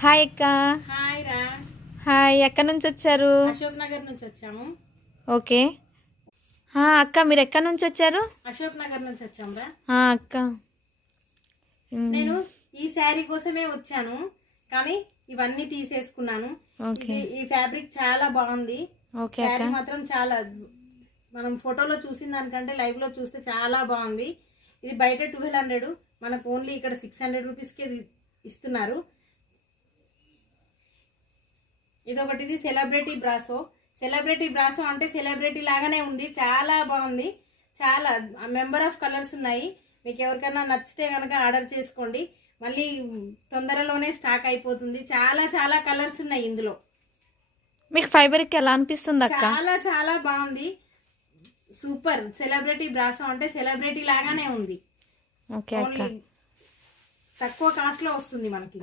Hi అక్క. Hi రా. Hi, ఎక్కడి నుంచి వచ్చారు? అశోక్ నగర్ నుంచి వచ్చాము. ఓకే. అక్క మీరు ఎక్కడి నుంచి వచ్చారు? అశోక్ నగర్ నుంచి వచ్చాము రా. అక్క నేను ఈ శారీ కోసమే వచ్చాను, కానీ ఇవన్నీ తీసేసుకున్నాను. ఈ ఫ్యాబ్రిక్ చాలా బాగుంది. శారీ మాత్రం చాలా, మనం ఫోటోలో చూసిన దానికంటే లైవ్ లో చూస్తే చాలా బాగుంది. ఇది బయట 1200, మనకు ఓన్లీ ఇక్కడ 600 రూపీస్కే ఇస్తున్నారు. ఇదొకటిది సెలబ్రిటీ బ్రాసో. సెలబ్రిటీ బ్రాసో అంటే సెలబ్రిటీ లాగానే ఉంది, చాలా బాగుంది. చాలా మెంబర్ ఆఫ్ కలర్స్ ఉన్నాయి. మీకు ఎవరికైనా నచ్చితే కనుక ఆర్డర్ చేసుకోండి, మళ్ళీ తొందరలోనే స్టాక్ అయిపోతుంది. చాలా చాలా కలర్స్ ఉన్నాయి ఇందులో. మీకు ఫైబర్కి ఎలా అనిపిస్తుంది అక్క? చాలా చాలా బాగుంది, సూపర్. సెలబ్రిటీ బ్రాసో అంటే సెలబ్రిటీ లాగానే ఉంది. ఓన్లీ తక్కువ కాస్ట్ లో వస్తుంది మనకి.